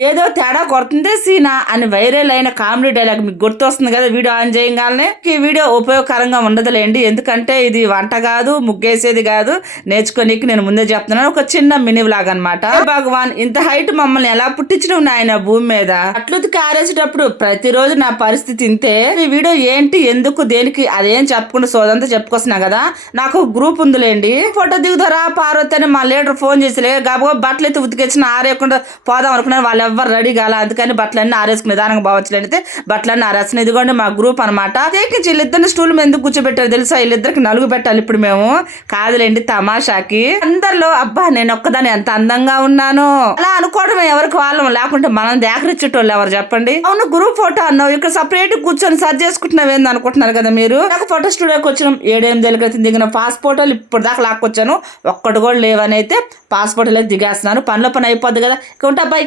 ఏదో తేడా కొడుతుంది సీనా అని వైరల్ అయిన కామెడీ డైలాగ్ మీకు గుర్తొస్తుంది కదా వీడియో ఆన్ చేయగానే ఈ వీడియో ఉపయోగకరంగా ఉండదులేండి ఎందుకంటే ఇది వంట కాదు ముగ్గేసేది కాదు. నేర్చుకోనికి నేను ముందే చెప్తున్నాను ఒక చిన్న మినీ వ్లాగ్ అనమాట భగవాన్ ఇంత హైట్ మమ్మల్ని ఎలా పుట్టించడం ఆయన భూమి మీద? అట్లుతికి ఆరేసేటప్పుడు ప్రతిరోజు నా పరిస్థితి ఇంతే. ఈ వీడియో ఏంటి ఎందుకు దేనికి అదేం చెప్పకుండా సోదంతా చెప్పుకొస్తున్నా కదా. నాకు గ్రూప్ ఉందిలేండి. ఫోటో దిగుతారా పార్వతి అని మా లీడర్ ఫోన్ చేసి కాబోయే బట్టలు అయితే ఉతికిచ్చిన ఆరేయకుండా పోదాం అనుకున్నాను వాళ్ళు ఎవ్వరు రెడీ కాలే? అందుకని బట్టలన్నీ ఆరేసుకుని నిదానంగా పోవచ్చులే అయితే బట్టలన్నీ ఆరేసిన ఇదిగోండి మా గ్రూప్ అనమాట తేకించి వీళ్ళిద్దరిని స్టూల్ మీద ఎందుకు కూర్చోబెట్టారు తెలుసా? వీళ్ళిద్దరికి నలుగు పెట్టాలి ఇప్పుడు మేము. కాదులేండి తమాషాకి. అందరిలో అబ్బా నేను ఒక్కదాన్ని ఎంత అందంగా ఉన్నాను. అలా అనుకోవడం ఎవరికి వాళ్ళం లేకుంటే మనం దేకరిచ్చేటోళ్ళు ఎవరు చెప్పండి? అవును గ్రూప్ ఫోటో అన్నావు. ఇక్కడ సపరేట్ కూర్చొని సర్చ్ చేసుకుంటున్నావు ఏంది అనుకుంటున్నారు కదా మీరు? నాకు ఫోటో స్టూడియోకి వచ్చినాం. ఏడెనిమిదేళ్ళ క్రితం దిగిన పాస్పోర్ట్లు ఇప్పుడు దాకా లాక్కొచ్చాను. ఒక్కటి కూడా లేవని అయితే పాస్పోర్ట్ లేదు దిగేస్తున్నాను. పనిలో పని అయిపోద్ది కదా. ఇక ఉంటా బై